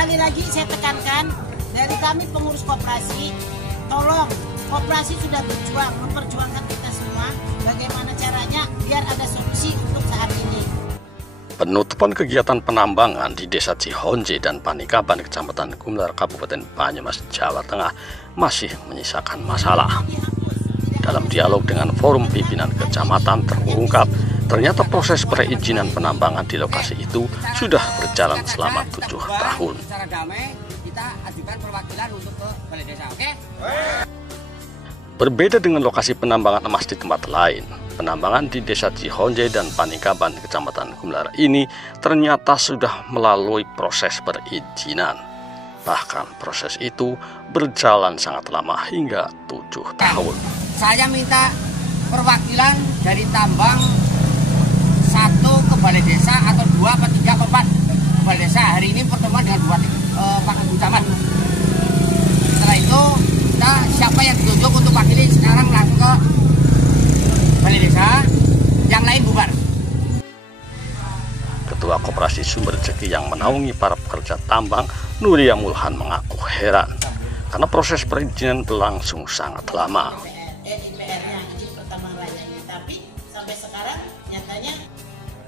sekali lagi saya tekankan dari kami pengurus koperasi, tolong koperasi sudah berjuang, memperjuangkan kita semua. Bagaimana caranya biar ada solusi untuk saat ini. Penutupan kegiatan penambangan di Desa Cihonje dan Panikaban, Kecamatan Gumelar, Kabupaten Banyumas, Jawa Tengah masih menyisakan masalah. Dalam dialog dengan forum pimpinan kecamatan terungkap, ternyata proses perizinan penambangan di lokasi itu sudah berjalan selama 7 tahun. Secara damai kita ajukan perwakilan untuk ke balai desa, oke? Berbeda dengan lokasi penambangan emas di tempat lain, penambangan di Desa Cihonje dan Panikaban, Kecamatan Gumelar ini ternyata sudah melalui proses perizinan. Bahkan proses itu berjalan sangat lama hingga 7 tahun. Saya minta perwakilan dari tambang 1 ke balai desa atau 2 atau 3 atau 4 ke balai desa. Hari ini pertemuan dengan Pak Ibu Camat. Setelah itu kita siapa yang ditunjuk untuk wakili sekarang langsung ke balai desa, yang lain bubar. Ketua Koperasi Sumber Rezeki yang menaungi para pekerja tambang, Nuria Mulhan, mengaku heran karena proses perizinan berlangsung sangat lama. DPR-nya izin pertama rayanya, tapi sampai sekarang nyatanya.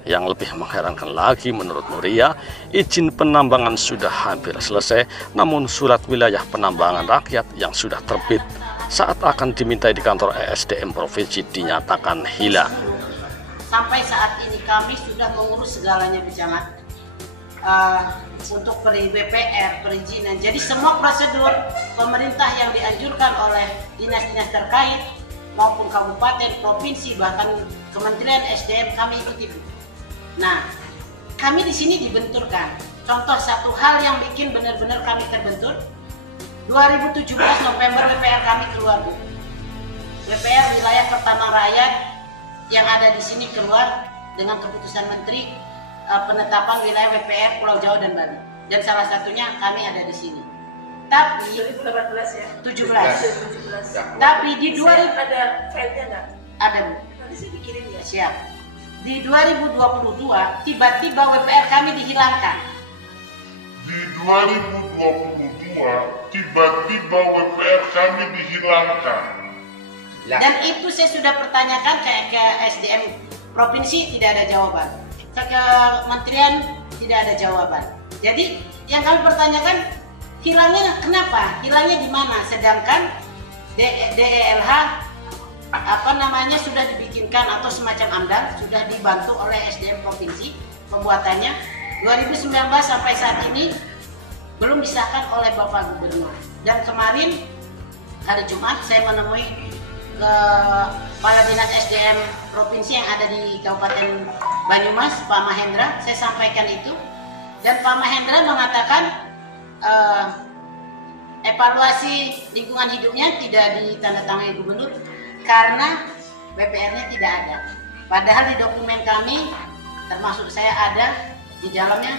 Yang lebih mengherankan lagi menurut Nuria, izin penambangan sudah hampir selesai, namun surat wilayah penambangan rakyat yang sudah terbit saat akan dimintai di kantor ESDM Provinsi dinyatakan hilang. Sampai saat ini kami sudah mengurus segalanya Camat, untuk WPR, perizinan. Jadi semua prosedur pemerintah yang dianjurkan oleh dinas-dinas terkait maupun kabupaten, provinsi, bahkan Kementerian SDM kami ikuti. Nah, kami di sini dibenturkan. Contoh satu hal yang bikin benar-benar kami terbentur, 2017 November WPR kami keluar, Bu. WPR wilayah pertama rakyat yang ada di sini keluar dengan keputusan Menteri penetapan wilayah WPR Pulau Jawa dan Bali. Dan salah satunya kami ada di sini. Tapi 2018 ya? 17. 17. Tapi di 2000 ada filenya nggak? ada, Bu. Nanti saya dikirim ya. Siap. Di 2022 tiba-tiba WPR kami dihilangkan. Di 2022 tiba-tiba WPR kami dihilangkan. Dan itu saya sudah pertanyakan ke SDM Provinsi, tidak ada jawaban. Ke Kementerian tidak ada jawaban. Jadi yang kami pertanyakan, hilangnya kenapa? Hilangnya di mana? Sedangkan DELH sudah dibikinkan atau semacam AMDAL sudah dibantu oleh SDM Provinsi pembuatannya 2019 sampai saat ini belum disahkan oleh Bapak Gubernur. Dan kemarin hari Jumat saya menemui Kepala Dinas SDM Provinsi yang ada di Kabupaten Banyumas, Pak Mahendra. Saya sampaikan itu, dan Pak Mahendra mengatakan evaluasi lingkungan hidupnya tidak ditandatangani Gubernur karena BPR-nya tidak ada. Padahal di dokumen kami, termasuk saya ada di dalamnya,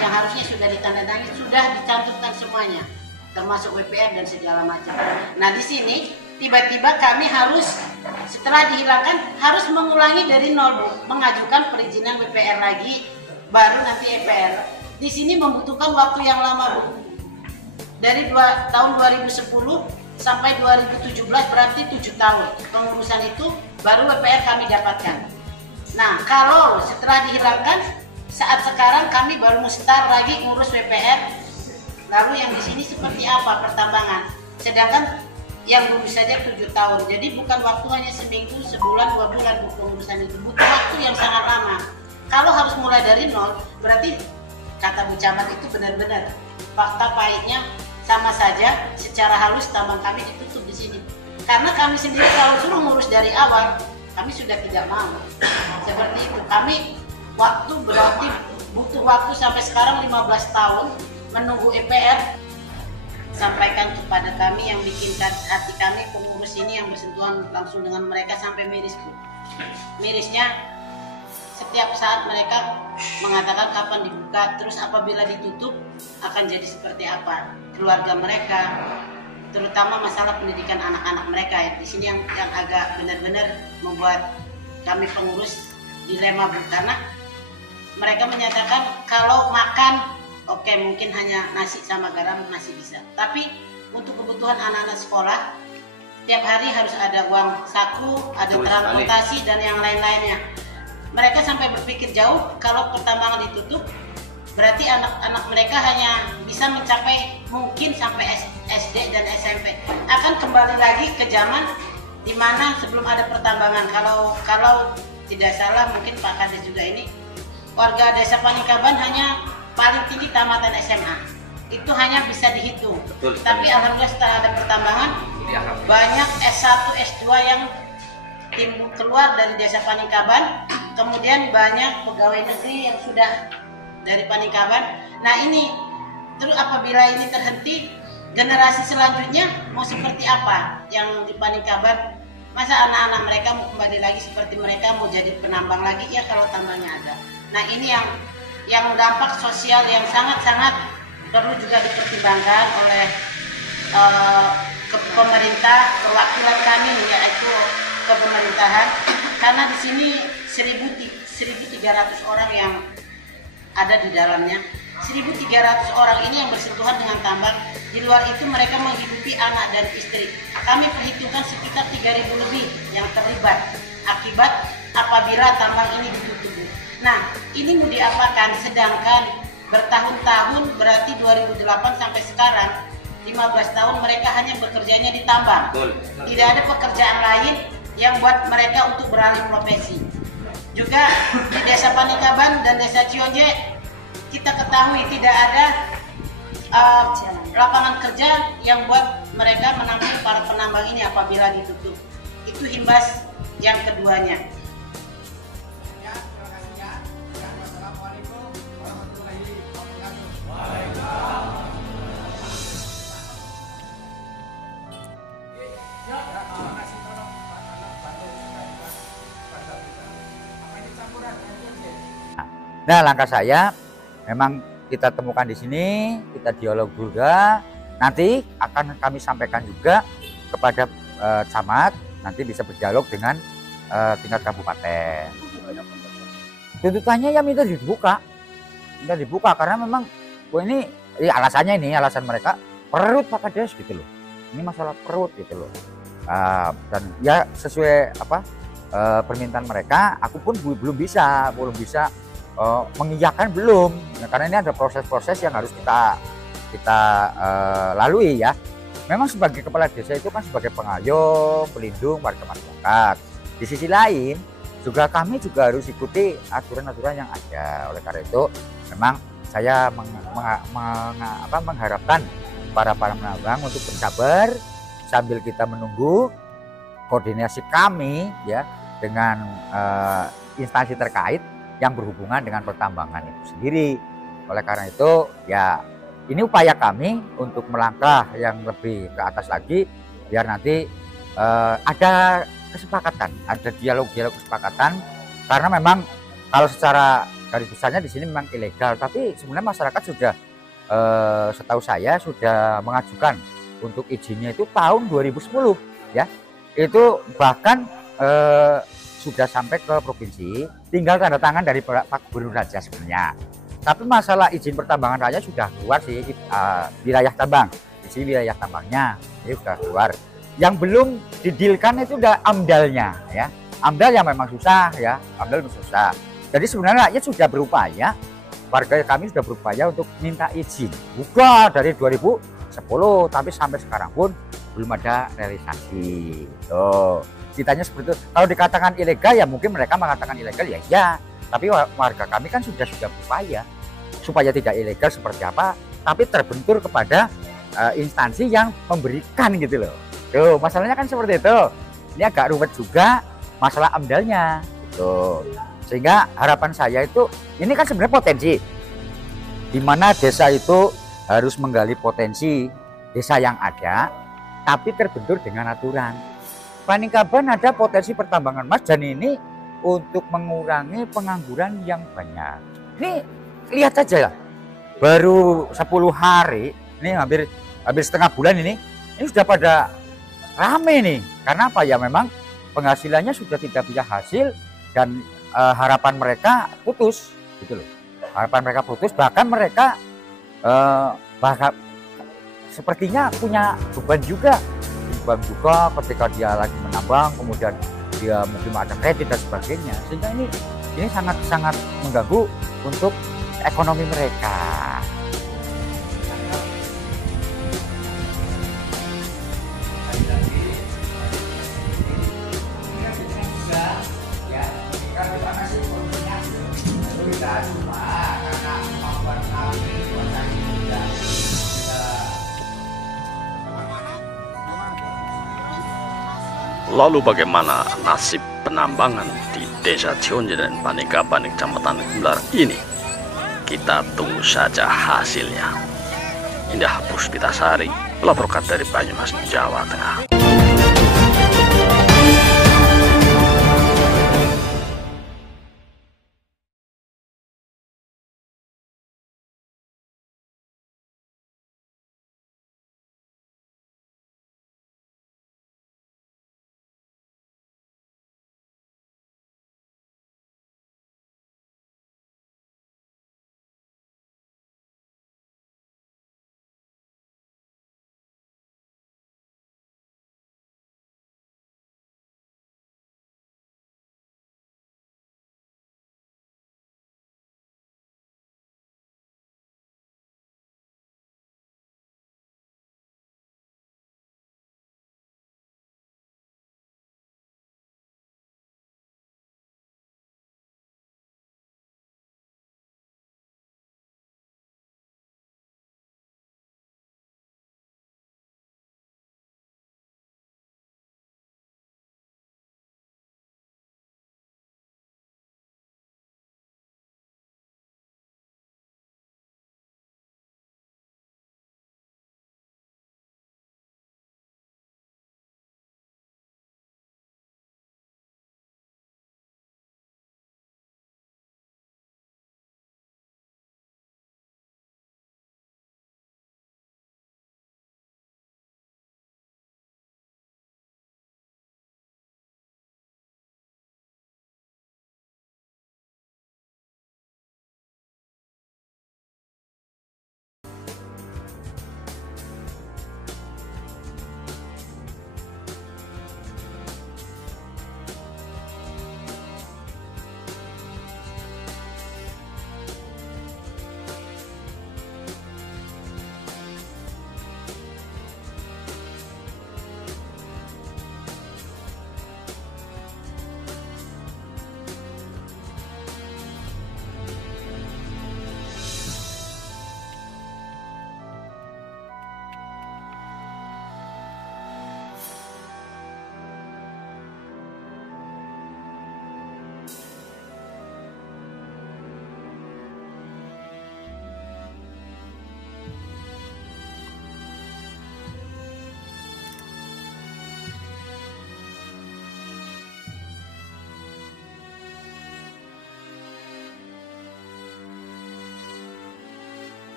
yang harusnya sudah ditandatangani, sudah dicantumkan semuanya, termasuk WPR dan segala macam. Nah, di sini tiba-tiba kami harus, setelah dihilangkan, harus mengulangi dari nol, Bu, mengajukan perizinan WPR lagi, baru nanti EPR. Di sini membutuhkan waktu yang lama, Bu. Dari tahun 2010 sampai 2017 berarti 7 tahun. Pengurusan itu baru WPR kami dapatkan. Nah, kalau setelah dihilangkan, saat sekarang kami baru start lagi ngurus WPR. Lalu yang di sini seperti apa pertambangan? Sedangkan yang dulu saja 7 tahun. Jadi bukan waktu hanya seminggu, sebulan, 2 bulan pengurusan itu. Butuh waktu yang sangat lama. Kalau harus mulai dari nol, berarti kata Bu Camat itu benar-benar fakta pahitnya sama saja. Secara halus tambang kami ditutup di sini. Karena kami sendiri kalau suruh ngurus dari awal, kami sudah tidak mau. Seperti itu. Kami waktu berarti butuh waktu sampai sekarang 15 tahun menunggu EPR. Sampaikan kepada kami yang bikin hati kami pengurus ini yang bersentuhan langsung dengan mereka sampai miris, Bu. Mirisnya setiap saat mereka mengatakan kapan dibuka, terus apabila ditutup akan jadi seperti apa keluarga mereka, terutama masalah pendidikan anak-anak mereka ya. Di sini yang agak benar-benar membuat kami pengurus dilema, Bu, karena mereka menyatakan kalau makan oke mungkin hanya nasi sama garam masih bisa. Tapi untuk kebutuhan anak-anak sekolah, tiap hari harus ada uang saku, ada transportasi dan yang lain-lainnya. Mereka sampai berpikir jauh, kalau pertambangan ditutup, berarti anak-anak mereka hanya bisa mencapai mungkin sampai SD dan SMP. Akan kembali lagi ke zaman di mana sebelum ada pertambangan. Kalau tidak salah, mungkin Pak Kades juga ini, warga desa Panikaban hanya paling tinggi tamatan SMA. Itu hanya bisa dihitung. Betul. Tapi alhamdulillah setelah ada pertambangan, banyak S1, S2 yang timbul keluar dari desa Panikaban. Kemudian banyak pegawai negeri yang sudah dari Panikaban. Nah ini, terus apabila ini terhenti, generasi selanjutnya mau seperti apa yang di Panikaban? Masa anak-anak mereka mau kembali lagi seperti mereka, mau jadi penambang lagi ya kalau tambangnya ada. Nah ini yang dampak sosial yang sangat-sangat perlu juga dipertimbangkan oleh pemerintah, perwakilan kami yaitu ke pemerintahan, karena di sini 1.300 orang yang ada di dalamnya. 1.300 orang ini yang bersentuhan dengan tambang. Di luar itu mereka menghidupi anak dan istri. Kami perhitungkan sekitar 3.000 lebih yang terlibat akibat apabila tambang ini ditutup. Nah, ini mau diapakan? Sedangkan bertahun-tahun, berarti 2008 sampai sekarang 15 tahun mereka hanya bekerjanya di tambang. Tidak ada pekerjaan lain yang buat mereka untuk beralih profesi. Juga di desa Panikaban dan desa Cionje kita ketahui tidak ada lapangan kerja yang buat mereka menampung para penambang ini apabila ditutup. Itu imbas yang keduanya. Nah, langkah saya memang kita temukan di sini, kita dialog juga. Nanti akan kami sampaikan juga kepada camat, nanti bisa berdialog dengan tingkat kabupaten. Tuntutannya ya minta dibuka karena memang ini alasannya alasan mereka perut Pak Kades gitu loh. Ini masalah perut gitu loh. Dan ya sesuai permintaan mereka, aku pun belum bisa mengiyakan belum, karena ini ada proses-proses yang harus kita lalui ya. Memang sebagai kepala desa itu kan sebagai pengayom, pelindung warga masyarakat. Di sisi lain juga kami juga harus ikuti aturan-aturan yang ada. Oleh karena itu memang saya mengharapkan para penambang untuk bersabar sambil kita menunggu koordinasi kami ya dengan instansi terkait yang berhubungan dengan pertambangan itu sendiri. Oleh karena itu ya ini upaya kami untuk melangkah yang lebih ke atas lagi, biar nanti ada kesepakatan, ada dialog kesepakatan, karena memang kalau secara garis besarnya di sini memang ilegal, tapi sebenarnya masyarakat sudah setahu saya sudah mengajukan untuk izinnya itu tahun 2010 ya. Itu bahkan sudah sampai ke provinsi, tinggal tanda tangan dari Pak Gubernur saja sebenarnya. Tapi masalah izin pertambangan saja sudah keluar sih wilayah tambang. Di sini wilayah tambangnya ini sudah keluar. Yang belum didilkan itu udah AMDAL-nya ya. AMDAL yang memang susah ya, AMDAL susah. Jadi sebenarnya rakyat sudah berupaya, warga kami sudah berupaya untuk minta izin. Bukan dari 2010, tapi sampai sekarang pun belum ada realisasi. Tuh. Ceritanya seperti itu. Kalau dikatakan ilegal ya mungkin mereka mengatakan ilegal ya, tapi warga kami kan sudah berupaya supaya tidak ilegal seperti apa, tapi terbentur kepada instansi yang memberikan gitu loh. Tuh, masalahnya kan seperti itu. Ini agak rumit juga masalah AMDAL-nya gitu. Sehingga harapan saya itu ini kan sebenarnya potensi di mana desa itu harus menggali potensi desa yang ada, tapi terbentur dengan aturan. Panikaban ada potensi pertambangan emas dan ini untuk mengurangi pengangguran yang banyak. Ini lihat saja lah, baru 10 hari, ini hampir setengah bulan ini sudah pada rame nih. Karena apa ya, memang penghasilannya sudah tidak bisa hasil dan harapan mereka putus gitu loh. Harapan mereka putus, bahkan mereka bahkan sepertinya punya beban juga ketika dia lagi menambang, kemudian dia mungkin ada kredit dan sebagainya, sehingga ini sangat mengganggu untuk ekonomi mereka. Lalu bagaimana nasib penambangan di Desa Cionje dan Panikaban, Kecamatan Gumelar ini? Kita tunggu saja hasilnya. Indah Puspitasari melaporkan dari Banyumas, Jawa Tengah.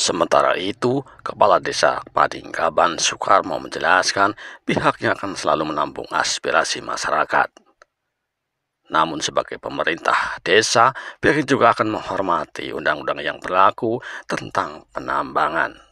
Sementara itu, Kepala Desa Paningkaban Soekarmo menjelaskan pihaknya akan selalu menampung aspirasi masyarakat. Namun sebagai pemerintah desa, pihaknya juga akan menghormati undang-undang yang berlaku tentang penambangan.